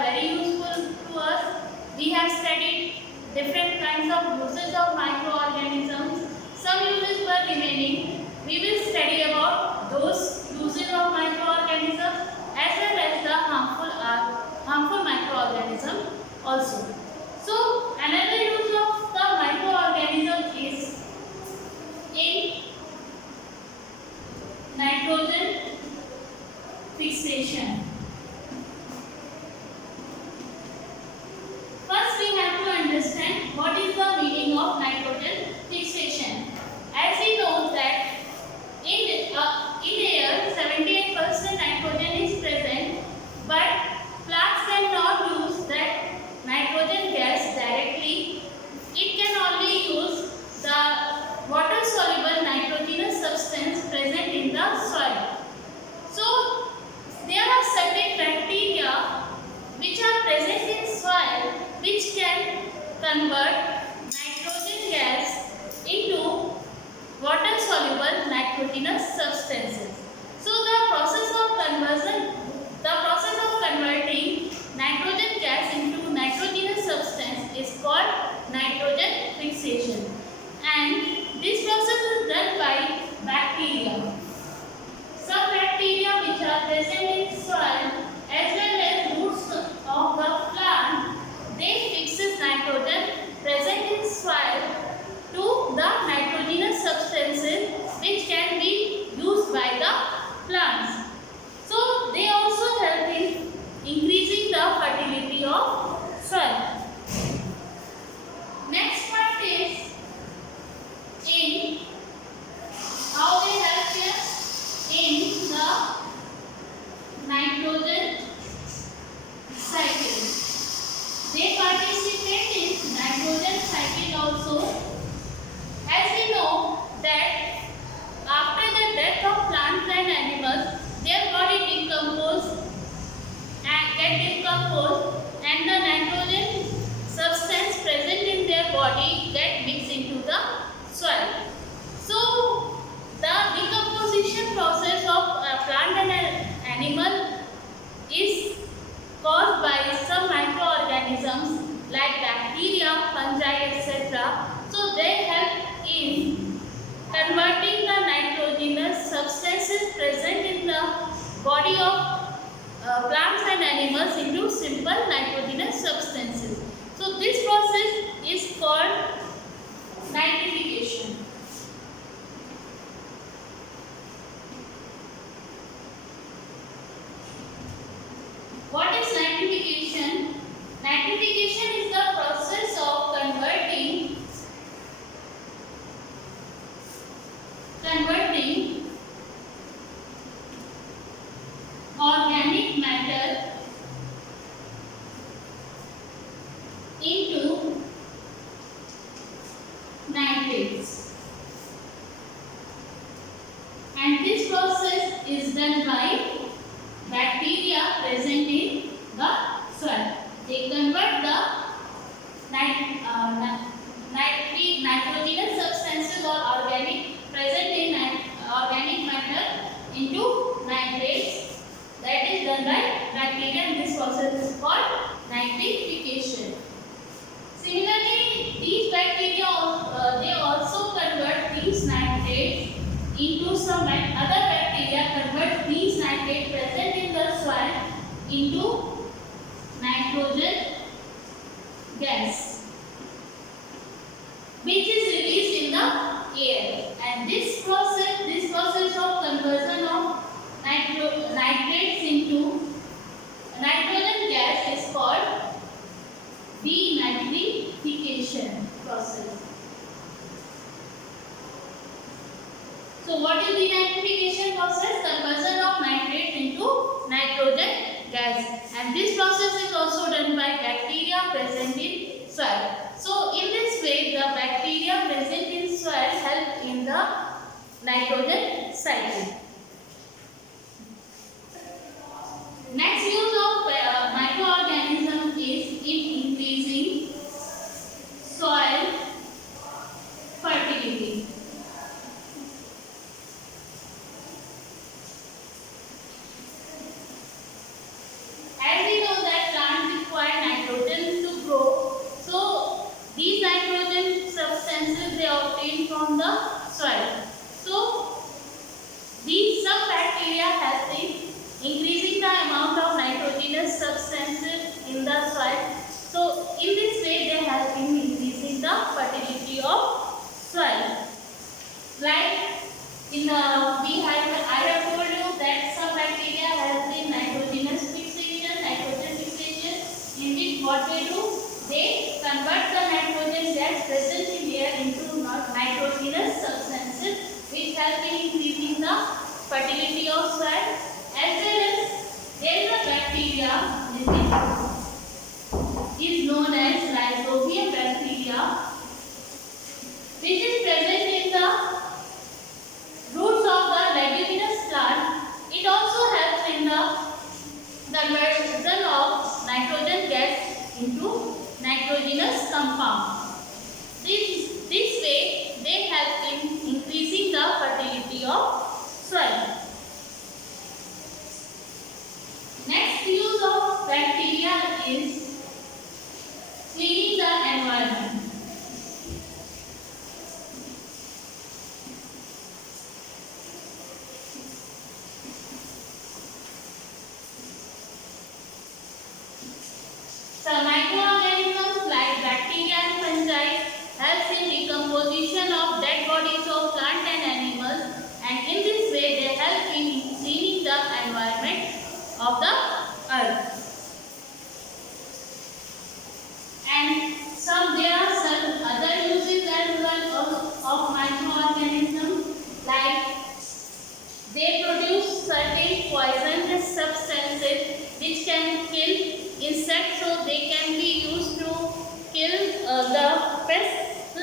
very useful to us. We have studied different kinds of uses of microorganisms. Some uses were remaining. We will study about those uses of microorganisms as well as the harmful microorganism also. So another use of the microorganism is in nitrogen fixation. First we have to understand what is the meaning of nitrogen fixation. As we know that in air 78% nitrogen is present, but plants cannot use that nitrogen gas directly. It can only use the water soluble nitrogenous substance present in the soil. So there are certain bacteria which are present in soil which can convert nitrogen gas into water soluble nitrogenous substances. So the process of converting nitrogen gas into nitrogenous substance is called nitrogen fixation, and this process is done by bacteria. Some bacteria which are present in soil as well as roots of the plant, they fixes nitrogen present in soil to the nitrogenous substances which can be used by the plants. So they also help in increasing the fertility of soil. Next part is in how they help us in the nitrogen cycle. They participate in nitrogen cycle also. As we know that after the death of plants and animals, their body decompose and the nitrogen substance present in their body get mixed into the soil. So the decomposition process of a plant and an animal is caused by some microorganisms like bacteria, fungi, etc. So they help in converting the nitrogenous substances present in the body of plants and animals into simple nitrogenous substances. So this process is called nitrification. What is nitrification? Nitrification is the process of converting organic matter into nitrates, and this process is done by bacteria present in the soil. They convert the nitrogenous substances or organic present in organic matter into nitrates. That is done by bacteria, and this process is called nitrification. Similarly, these bacteria they also convert these nitrates into some other bacteria convert these nitrates present in the soil into nitrogen gas, which is released in the air, and this process of conversion of nitrates into nitrogen gas is called denitrification process. So what is denitrification process? Conversion of nitrate into nitrogen gas, and this process is also done by bacteria present in soil. So in this way the bacteria present in soil help in the nitrogen cycle. Next use of microorganism is in increasing soil fertility. As we know that plant disease is known as Rhizobium bacteria, which is present in the roots of the leguminous plant. It also helps in the conversion of nitrogen gas into nitrogenous compound. This way they help in increasing the fertility of soil. Next use of bacteria is cleaning the environment. Some microorganisms like bacteria and fungi helps in decomposition of dead bodies of plant and animals, and in this way they help in cleaning the environment of the earth. And there are some other uses as well of microorganisms, like they produce certain poisonous substances which can kill insects, so they can be used to kill the pests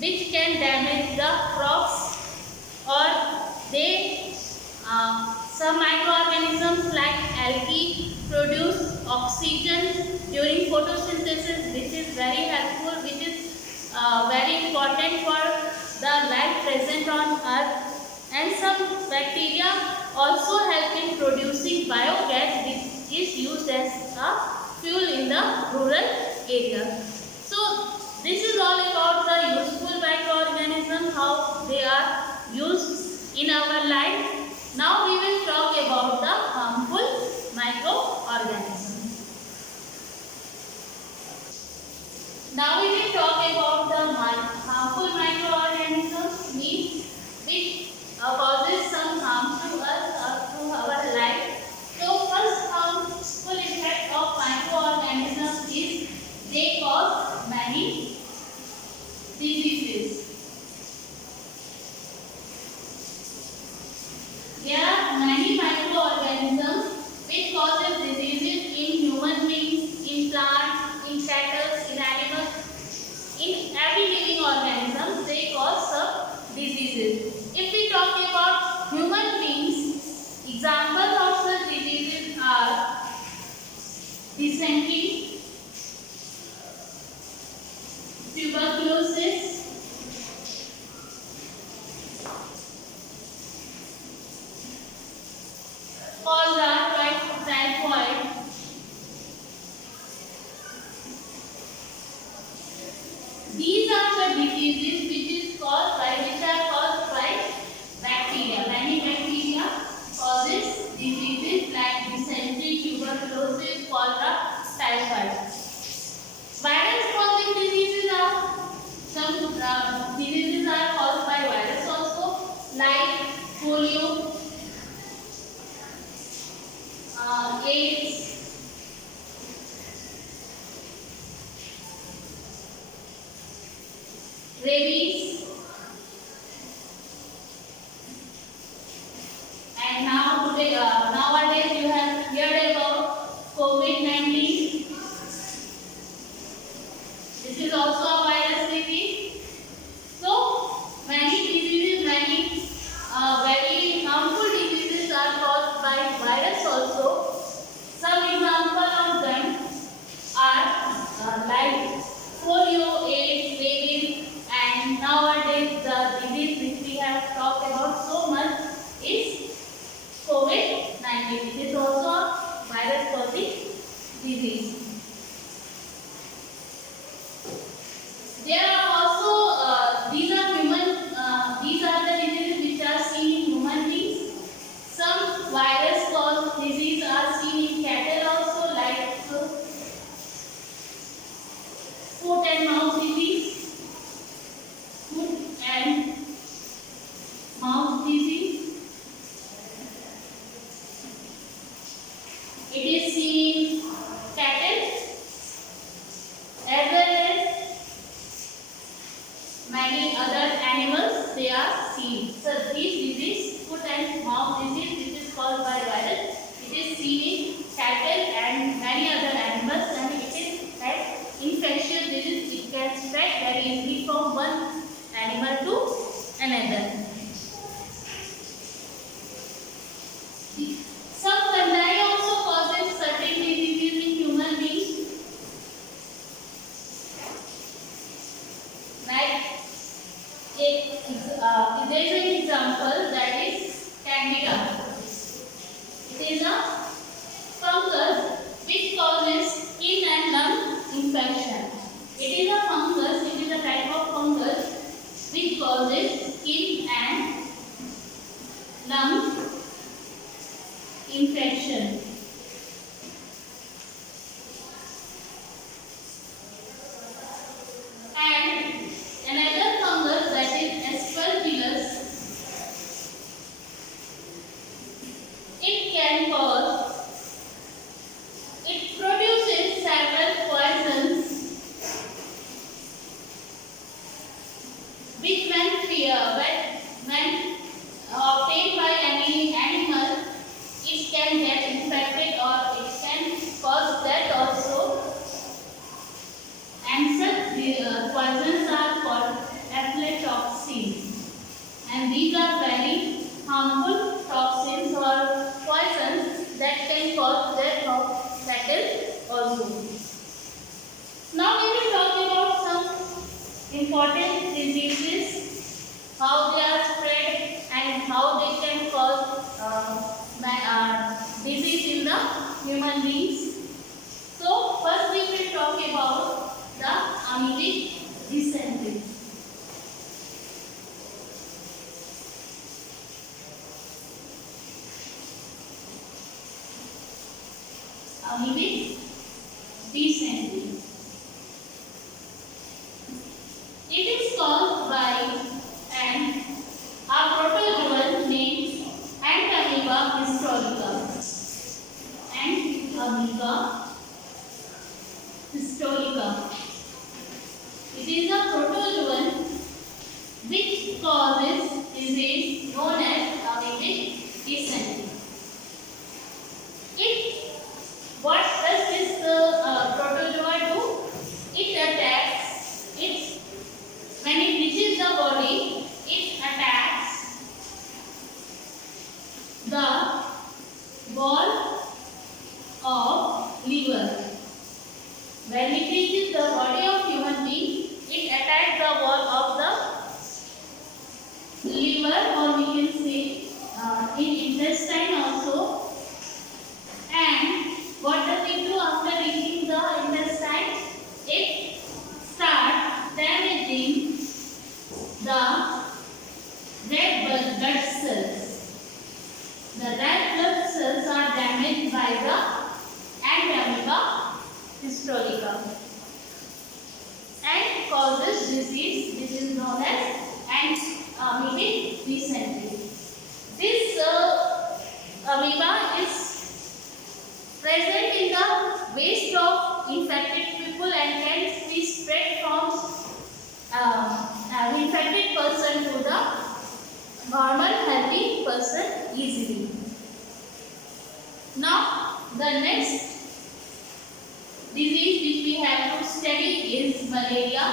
which can damage the crops, or some microorganisms like algae produce oxygen during photosynthesis, which is very helpful, which is very important for the life present on earth. And some bacteria also help in producing biogas, which is used as a fuel in the rural area. So this is all about the useful microorganisms, how they are used in our life. Now we will talk about the harmful microorganisms. Now we will talk about the harmful microorganisms, which causes some harm to us or to our life. So first harmful effect of microorganisms is they cause many diseases. There are many microorganisms which causes diseases in human beings, in plants, in cattle, in animals, in every living organism. They cause some diseases. If we talk about human beings, examples of such diseases are dysentery, tuberculosis, cholera, typhoid. These are the diseases which are caused by bacteria. Many bacteria causes diseases like dysentery, tuberculosis, cholera, typhoid. Virus causing diseases are some diseases are caused by virus also, like polio, AIDS, rabies, and nowadays you have heard about COVID-19. This is also a virus disease. So many diseases, many very harmful diseases are caused by virus also. Some example of them are like polio, AIDS, rabies, and nowadays the disease which we have talked about so much is COVID-19. It is also a virus causing disease. There are also these are the diseases which are seen in human beings. Some virus caused disease are seen in cattle also, like foot and mouth disease, foot and mouth disease. It is seen in cattle. decently. It is caused by an a protozoan named Entamoeba histolytica. Entamoeba histolytica. It is a protozoan which causes disease known as amoebic dysentery. What does this protozoa do? It attacks. When it reaches the body, it attacks the wall of liver. When it reaches the body of human being, it attacks the wall of the liver, or we can say in intestine also. And what does it do after reaching the intestine? It starts damaging the red blood cells. The red blood cells are damaged by the Entamoeba histolytica and causes disease which is known as amoebic dysentery. This amoeba is present in the waste of infected people and can be spread from infected person to the normal healthy person easily. Now the next disease which we have to study is malaria.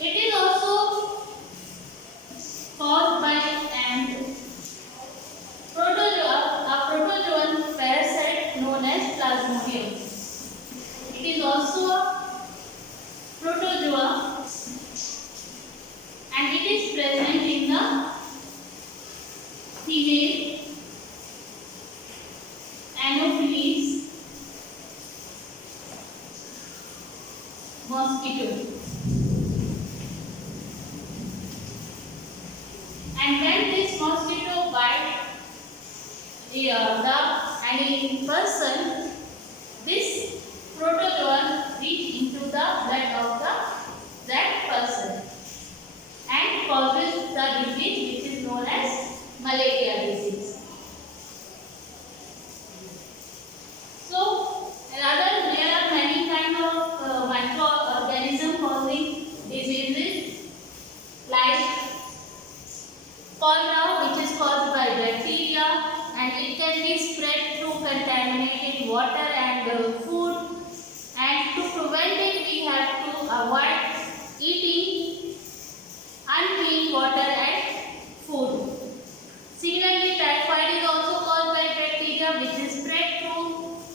It is also caused by a protozoan parasite known as Plasmodium. It is also a protozoa and it is present in the female Anopheles mosquito. And when this mosquito bites any person, this protozoa reach into the blood of that person and causes the disease which is known as malaria disease. So, there are many kinds of microorganisms causing diseases like cholera, which is caused by bacteria, and it can be spread through contaminated water and food. And to prevent it, we have to avoid eating unclean water and food. Similarly, typhoid is also caused by bacteria, which is spread through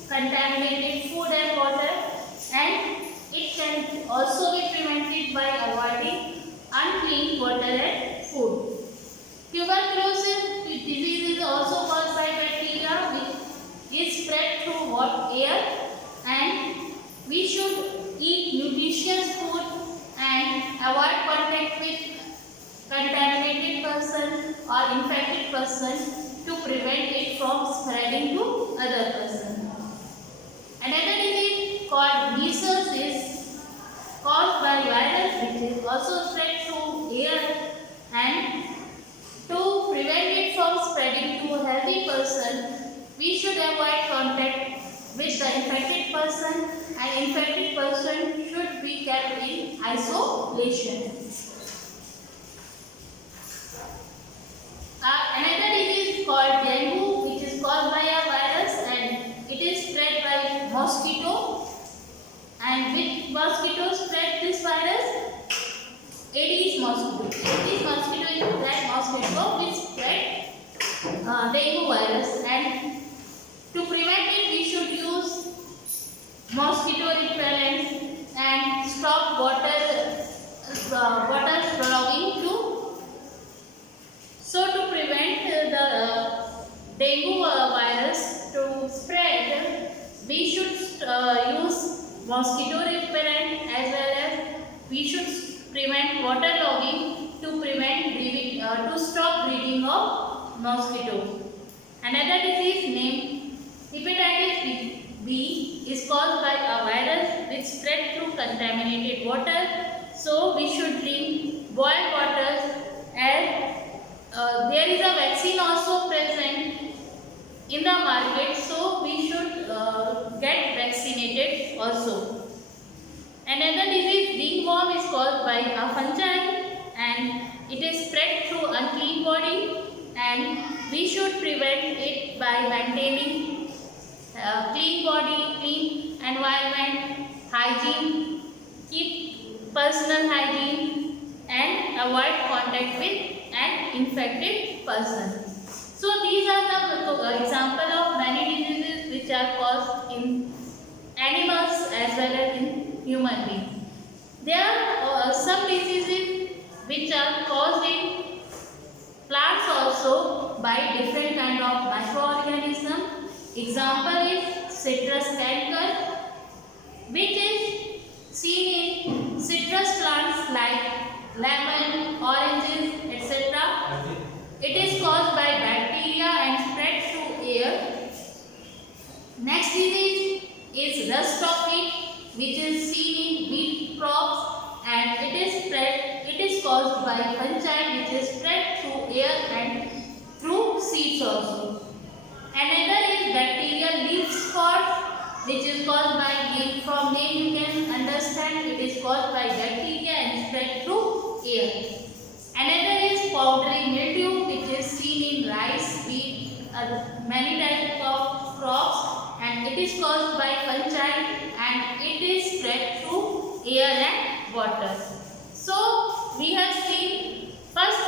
contaminated food and water, and it can also be prevented by avoiding unclean water and food. Tuberculosis disease is also caused by bacteria, which is spread through hot air, and we should eat nutritious food and avoid contact with contaminated person or infected person to prevent it from spreading to other person. Another disease called measles is caused by virus, which is also spread through air, and to prevent it from spreading to a healthy person, we should avoid contact with the infected person, and infected person should be kept in isolation. Another disease called dengue, which is caused by a virus, and it is spread by mosquito. And which mosquito spread this virus? Aedes mosquito. Aedes mosquito is that mosquito which spread dengue virus, and to prevent it we should use mosquito repellents and stop water flowing to. So to prevent the dengue virus to spread, we should use mosquito repellent, as well as we should prevent water logging to prevent breeding, to stop breeding of mosquito. Another disease named hepatitis B is caused by a virus which spread through contaminated water. So we should drink boiled water, and there is a vaccine also present in the market, so we should get vaccinated also. Another disease, ringworm, is caused by a fungi and it is spread through unclean body, and we should prevent it by maintaining clean body, clean environment, hygiene, keep personal hygiene and avoid contact with an infected person. So these are the example of many diseases which are caused in animals as well as in human beings. There are some diseases which are caused in plants also by different kind of microorganisms. Example is citrus canker, which is seen in citrus plants like lemon, oranges, etc. It is caused by bacteria and spread through air. Next disease is rust of wheat, which is seen in wheat crops, and it is caused by fungi which is spread through air and through seeds also. Another is bacterial leaf spot, which is caused by, from name you can understand, it is caused by bacteria and spread through air. Another is powdery mildew, which is seen in rice, wheat, many types of crops, and it is caused by fungi and it is spread through air and water. So we have seen first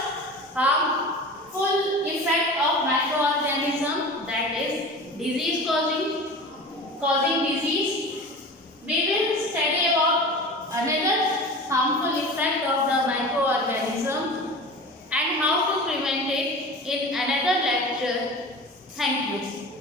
harmful effect of microorganism, that is disease causing disease. We will study about another harmful effect of the microorganism and how to prevent it in another lecture. Thank you.